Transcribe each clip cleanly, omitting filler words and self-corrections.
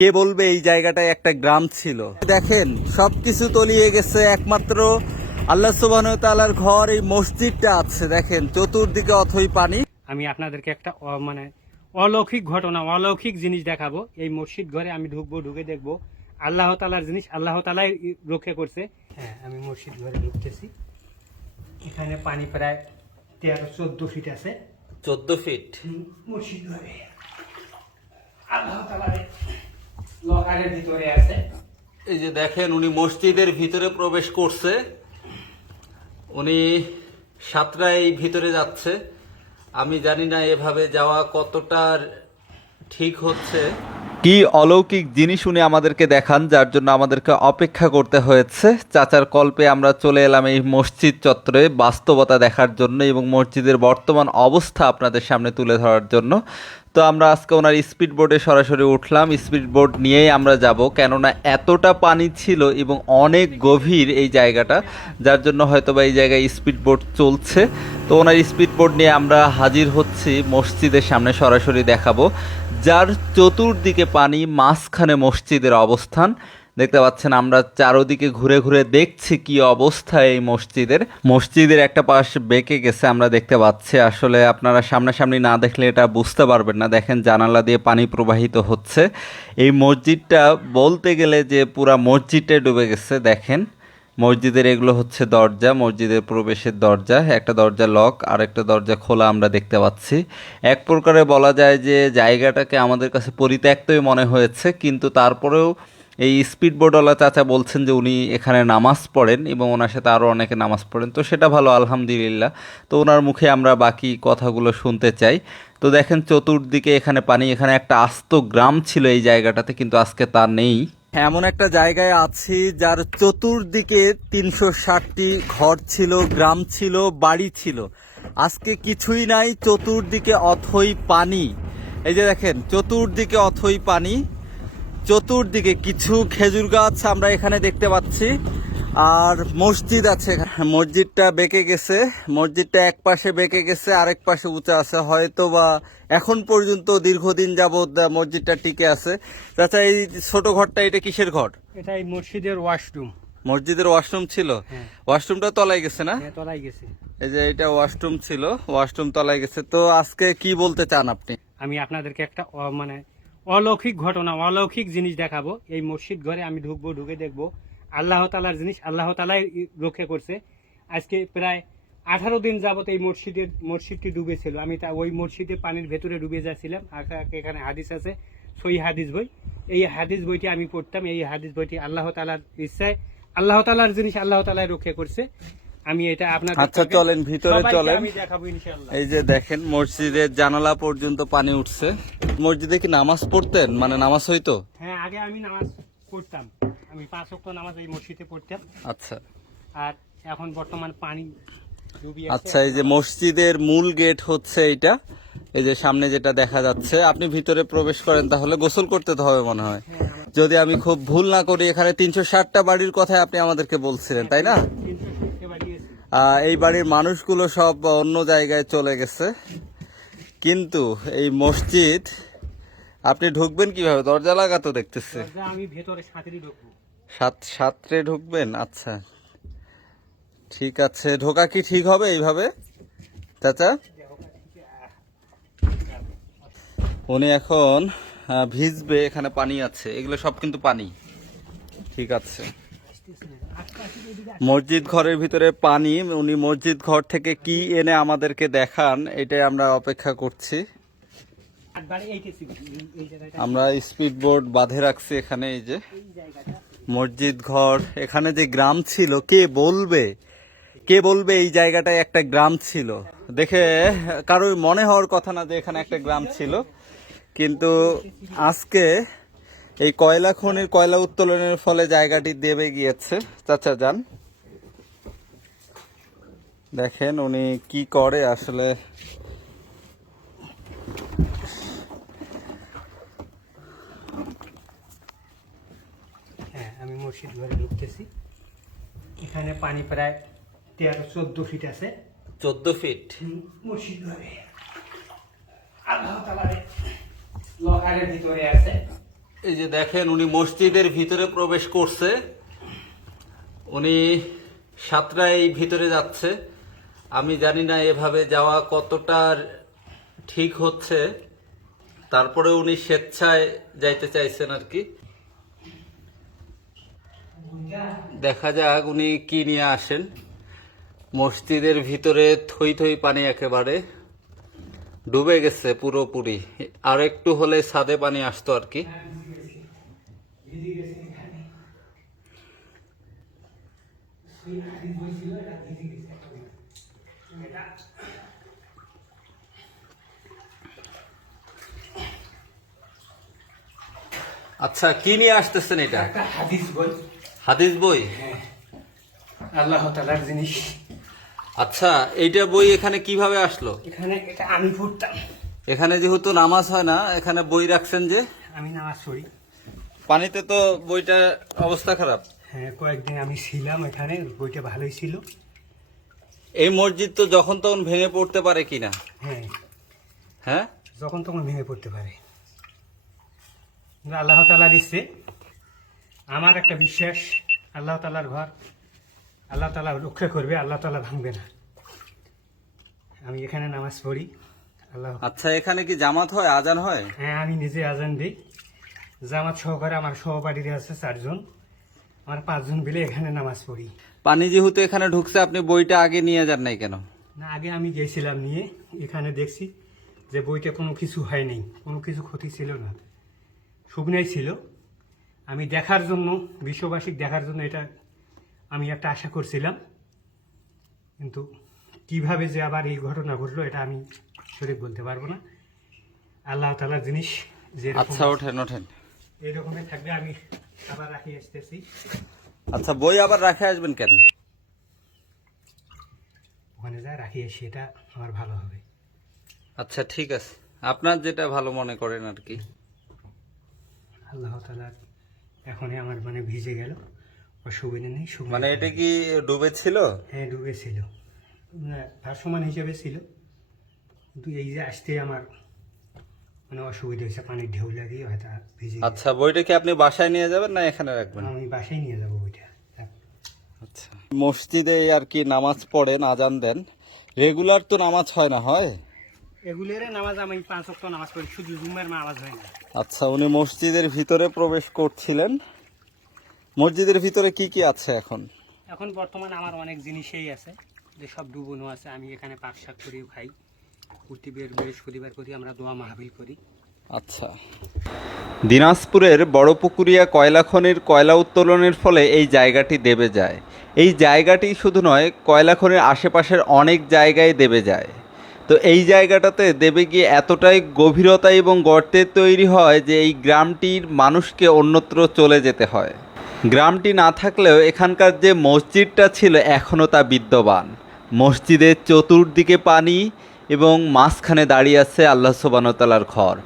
কে বলবে এই জায়গাটায় একটা গ্রাম ছিল। দেখেন সবকিছু তলিয়ে গেছে, একমাত্র আল্লাহ সুবহানাহু ওয়া তাআলার ঘর এই মসজিদটা আছে। দেখেন চতুর্দিকে অথই পানি। আমি আপনাদেরকে একটা অলৌকিক ঘটনা, অলৌকিক জিনিস দেখাবো। এই মসজিদ ঘরে আমি ঢুকবো, ঢুকে দেখবো আল্লাহ তাআলার জিনিস আল্লাহ তাআলাই রক্ষা করছে। হ্যাঁ, আমি মসজিদ ঘরে ঢুকতেছি। এখানে পানি প্রায় 13-14 ফিট আছে। 14 ফিট মসজিদ ঘরে আল্লাহ তাআলার লকারের ভিতরে আছে। এই যে দেখেন উনি মসজিদের ভিতরে প্রবেশ করছে, উনি সাতটায় ভিতরে যাচ্ছে। আমি জানি না এভাবে যাওয়া কতটা ঠিক হচ্ছে। কি অলৌকিক জিনিস উনি আমাদেরকে দেখান, যার জন্য আমাদেরকে অপেক্ষা করতে হয়েছে। চাচার কল্পে আমরা চলে এলাম এই মসজিদ চত্বরে বাস্তবতা দেখার জন্য এবং মসজিদের বর্তমান অবস্থা আপনাদের সামনে তুলে ধরার জন্য। তো আমরা আজকে ওনার স্পিড বোর্ডে সরাসরি উঠলাম, স্পিড বোর্ড নিয়েই আমরা যাব, কেননা এতটা পানি ছিল এবং অনেক গভীর এই জায়গাটা, যার জন্য হয়তো বা এই জায়গায় স্পিড বোর্ড চলছে। তো ওনার স্পিড বোর্ড নিয়ে আমরা হাজির হচ্ছি মসজিদের সামনে, সরাসরি দেখাবো, যার চতুর্দিকে পানি, মাঝখানে মসজিদের অবস্থান। দেখতে পাচ্ছেন আমরা চারোদিকে ঘুরে ঘুরে দেখছি কি অবস্থা এই মসজিদের একটা পাশ বেঁকে গেছে আমরা দেখতে পাচ্ছি। আসলে আপনারা সামনাসামনি না দেখলে এটা বুঝতে পারবেন না। দেখেন জানালা দিয়ে পানি প্রবাহিত হচ্ছে। এই মসজিদটা বলতে গেলে যে পুরা মসজিদটা ডুবে গেছে। দেখেন মসজিদের এগুলো হচ্ছে দরজা, মসজিদের প্রবেশের দরজা। একটা দরজা লক আর একটা দরজা খোলা আমরা দেখতে পাচ্ছি। এক প্রকারে বলা যায় যে জায়গাটাকে আমাদের কাছে পরিত্যক্তই মনে হয়েছে, কিন্তু তারপরেও এই স্পিড বোর্ডওয়ালা চাচা বলছেন যে উনি এখানে নামাজ পড়েন এবং ওনার সাথে আরও অনেকে নামাজ পড়েন, তো সেটা ভালো, আলহামদুলিল্লাহ। তো ওনার মুখে আমরা বাকি কথাগুলো শুনতে চাই। তো দেখেন চতুর্দিকে এখানে পানি, এখানে একটা আস্ত গ্রাম ছিল এই জায়গাটাতে, কিন্তু আজকে তা নেই। এমন একটা জায়গায় আছি যার চতুর্দিকে 360টি ঘর ছিল, গ্রাম ছিল, বাড়ি ছিল। আজকে কিছুই নাই, চতুর্দিকে অথই পানি। এই যে দেখেন চতুর্দিকে অথই পানি, চতুর্দিকে কিছু খেজুর গাছ আমরা এখানে দেখতে পাচ্ছি, আর মসজিদ আছে। মসজিদটা বেঁকে গেছে, মসজিদটা এক পাশে বেঁকে গেছে, আরেক পাশে উঁচা আছে। হয়তো বা এখন পর্যন্ত দীর্ঘদিন যাবৎ মসজিদটা টিকে আছে। চাচা এই ছোট ঘরটা, এটা কিসের ঘর? এটা এই মসজিদের ওয়াশরুম। মসজিদের ওয়াশরুম ছিল? হ্যাঁ। ওয়াশরুমটা তলায় গেছে না? হ্যাঁ, তলায় গেছে। এই যে এটা ওয়াশরুম ছিল, ওয়াশরুম তলায় গেছে। তো আজকে কি বলতে চান আপনি? আমি আপনাদেরকে একটা অলৌকিক ঘটনা, অলৌকিক জিনিস দেখাবো। এই মসজিদ ঘরে আমি ঢুকবো, ঢুকে দেখবো আল্লাহ তাআলার জিনিস আল্লাহ তাআলাই রক্ষা করছে। আজকে প্রায় 18 দিন যাবত এই মসজিদটি ডুবেছিল। আমি ওই মসজিদে পানির ভেতরে ডুবে যাচ্ছিলাম। এখানে হাদিস আছে, সহি হাদিস বই। এই হাদিস বইটি আমি পড়তাম। এই হাদিস বইটি আল্লাহ তাআলার ইচ্ছায়, আল্লাহ তাআলার জিনিস আল্লাহ তাআলাই রক্ষা করছে। আমি এটা আপনাদের, আচ্ছা চলেন ভিতরে চলেন। আমি দেখাবো ইনশাআল্লাহ। এই যে দেখেন মসজিদের জানালা পর্যন্ত পানি উঠছে। মসজিদে কি নামাজ পড়তেন, মানে নামাজ হইতো? হ্যাঁ, আগে আমি নামাজ পড়তাম। আমি 5 ওয়াক্ত নামাজ এই মসজিদে পড়তাম। আচ্ছা আর এখন বর্তমান পানি ডুবিয়ে। আচ্ছা, এই যে মসজিদের মূল গেট হচ্ছে এইটা। এই যে সামনে যেটা দেখা যাচ্ছে, আপনি ভিতরে প্রবেশ করেন তাহলে গোসল করতে তো হবে মনে হয়। যদি আমি খুব ভুল না করি, এখানে 360টা বাড়ির কথাই আপনি আমাদেরকে বলছিলেন, তাই না? এই বাড়ির মানুষগুলো সব অন্য জায়গায় চলে গেছে, কিন্তু এই মসজিদ আপনি ঢুকবেন কিভাবে? দরজা লাগাতো দেখতেছে। আমি ভেতরে সাঁতরে ঢুকবো। সাঁতরে ঢুকবেন? আচ্ছা ঠিক আছে। ঢোকা কি ঠিক হবে এইভাবে চাচা? উনি এখন ভিজবে, এখানে পানি আছে, এগুলো সব কিন্তু পানি। ঠিক আছে, মসজিদ ঘরের ভিতরে পানি। উনি মসজিদ ঘর থেকে কি এনে আমাদেরকে দেখান, এটাই আমরা অপেক্ষা করছি। আমরা স্পিড বোর্ড বাঁধে রাখছি এখানে। এই যে মসজিদ ঘর, এখানে যে গ্রাম ছিল, কে বলবে, কে বলবে এই জায়গাটায় একটা গ্রাম ছিল? দেখে কারোর মনে হওয়ার কথা না যে এখানে একটা গ্রাম ছিল, কিন্তু আজকে এই কয়লা খনির কয়লা উত্তোলনের ফলে জায়গাটি দেবে গিয়েছে। চাচা যান, দেখেন উনি কি করে আসলে। হ্যাঁ, আমি মসজিদ ঘরে ঢুকতেছি। এখানে পানি প্রায় 13-14 ফিট আছে। 14 ফিট মসজিদ ঘরে আল্লাহ তাআলার লকারের ভিতরে আছে। এই যে দেখেন উনি মসজিদের ভিতরে প্রবেশ করছে, উনি সাতটায় ভিতরে যাচ্ছে। আমি জানি না এভাবে যাওয়া কতটা ঠিক হচ্ছে, তারপরে উনি স্বেচ্ছায় যাইতে চাইছেন আর কি। দেখা যাক উনি কি নিয়ে আসেন। মসজিদের ভিতরে থই থই পানি, একেবারে ডুবে গেছে পুরোপুরি। আর একটু হলে ছাদে পানি আসতো আর কি। আচ্ছা, কি নিয়ে আসতেছেন এটা? একটা হাদিস বই। হাদিস বই? আল্লাহ তাআলার জিনিস। আচ্ছা, এইটা বই এখানে কিভাবে আসলো? এখানে এটা আমি পড়তাম। এখানে যেহেতু নামাজ হয় না, এখানে বই রাখছেন যে? আমি নামাজ পড়ি। পানিতে তো বইটা অবস্থা খারাপ। হ্যাঁ, কয়েকদিন আমি ছিলাম এখানে, বইটা ভালোই ছিল। এই মসজিদ তো যখন তখন ভেঙে পড়তে পারে কিনা? হ্যাঁ, হ্যাঁ, যখন তখন ভেঙে পড়তে পারে। কিন্তু আল্লাহ তাআলা দিচ্ছে। আমার একটা বিশ্বাস, আল্লাহ তাআলার ঘর, আল্লাহ তাআলা রক্ষা করবে, আল্লাহ তাআলা ভাঙবে না। আমি এখানে নামাজ পড়ি। আল্লাহ। আচ্ছা, এখানে কি জামাত হয়, আজান হয়? হ্যাঁ, আমি নিজে আজান দিই। জামাত সহকারে আমার সহপাঠীরা আছে 4 জন, আমার 5 জন মিলে এখানে নামাজ পড়ি। পানি যেহেতু এখানে ঢুকছে, আপনি বইটা আগে নিয়ে যান নাই কেন? না, আগে আমি গেছিলাম নিয়ে, এখানে দেখছি যে বইটা কোনো কিছু হয় নাই, কোনো কিছু ক্ষতি ছিল না, শুকনাই ছিল। আমি দেখার জন্য, বিশ্ববাসী দেখার জন্য এটা আমি একটা আশা করছিলাম, কিন্তু কিভাবে যে আবার এই ঘটনা ঘটলো এটা আমি সঠিক বলতে পারবো না। আল্লাহ তাআলার জিনিস যে আচ্ছা, ওঠেন ওঠেন। এইরকমই থাকবে। আমি আবার রাখি আসতেছি। আচ্ছা, বই আবার রাখে আসবেন কেন? ওখানে যা রাখি আসি, এটা আমার ভালো হবে। আচ্ছা, ঠিক আছে, আপনার যেটা ভালো মনে করেন আর কি। আল্লাহ তাআলার এখনই আমার মানে ভিজে গেল, অসুবিধা নেই। মানে এটা কি ডুবে ছিল? হ্যাঁ, ডুবেছিল, ভাসমান হিসেবে ছিল, কিন্তু এই যে আসতে আমার মানে অসুবিধা হয়েছে, পানির ঢেউ লাগিয়ে হয়তো ভিজে গেছে। আচ্ছা, বইটা কি আপনি বাসায় নিয়ে যাবেন না এখানে রাখবেন? আমি বাসায় নিয়ে যাবো ওইটা। আচ্ছা, মসজিদে আর কি নামাজ পড়েন, আজান দেন, রেগুলার তো নামাজ হয় না? হয় এগুলোর নামাজ আমি 5 ওয়াক্ত নামাজ পড়ি, শুধু জুমার নামাজ হয় না। আচ্ছা, উনি মসজিদের ভিতরে প্রবেশ করছিলেন। মসজিদের ভিতরে কি কি আছে এখন? এখন বর্তমানে আমার অনেক জিনিসই আছে, যে সব ডুবোনো আছে। আমি এখানে পাক শাক করিও খাই, বৃহস্পতিবার করি, আমরা দোয়া মাহফিল করি। আচ্ছা, দিনাজপুরের বড়পুকুরিয়া কয়লা খনির কয়লা উত্তোলনের ফলে এই জায়গাটি দেবে যায়। এই জায়গাটি শুধু নয়, কয়লা খনির আশেপাশের অনেক জায়গায় দেবে যায়। তো এই জায়গাটাতে দেবে গিয়ে এতটাই গভীরতা এবং গর্তের তৈরি হয় যে এই গ্রামটির মানুষকে অন্যত্র চলে যেতে হয়। গ্রামটি না থাকলেও এখানকার যে মসজিদটা ছিল এখনও তা বিদ্যমান। মসজিদের চতুর্দিকে পানি এবং মাঝখানে দাঁড়িয়ে আছে আল্লাহ সুবহানাহু ওয়া তাআলার ঘর,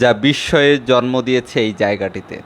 যা বিস্ময়ের জন্ম দিয়েছে এই জায়গাটিতে।